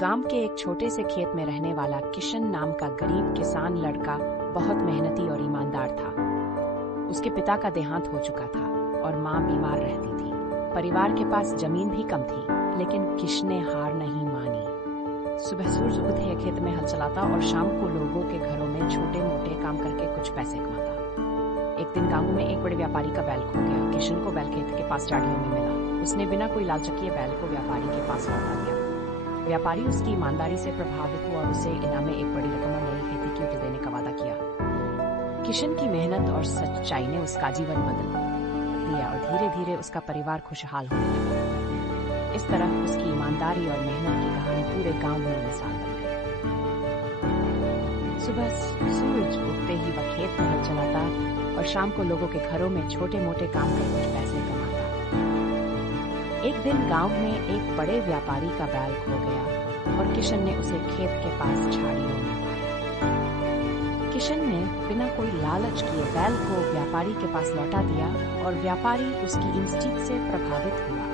गांव के एक छोटे से खेत में रहने वाला किशन नाम का गरीब किसान लड़का बहुत मेहनती और ईमानदार था। उसके पिता का देहांत हो चुका था और माँ बीमार रहती थी। परिवार के पास जमीन भी कम थी, लेकिन किशन ने हार नहीं मानी। सुबह सूरज उगते ही खेत में हल चलाता और शाम को लोगों के घरों में छोटे मोटे काम करके कुछ पैसे कमाता। एक दिन गांव में एक बड़े व्यापारी का बैल खो गया। किशन को बैल खेत के पास झाड़ियों में मिला। उसने बिना कोई लालच किए बैल को व्यापारी के पास लौटा दिया। व्यापारी उसकी ईमानदारी से प्रभावित हुआ और उसे इनाम में एक बड़ी रकम और नई खेती की उपज देने का वादा किया। किशन की मेहनत और सच्चाई ने उसका जीवन बदल दिया और धीरे धीरे उसका परिवार खुशहाल हो गया। इस तरह उसकी ईमानदारी और मेहनत की कहानी पूरे गांव में मिसाल बन गई। सुबह सूरज उगते ही वह खेत में हल चलाता और शाम को लोगों के घरों में छोटे मोटे काम कर कुछ पैसे कमाता। एक दिन गांव में एक बड़े व्यापारी का बैल खो गया और किशन ने उसे खेत के पास झाड़ियों में पाया। किशन ने बिना कोई लालच किए बैल को व्यापारी के पास लौटा दिया और व्यापारी उसकी इंस्टिंक्ट से प्रभावित हुआ।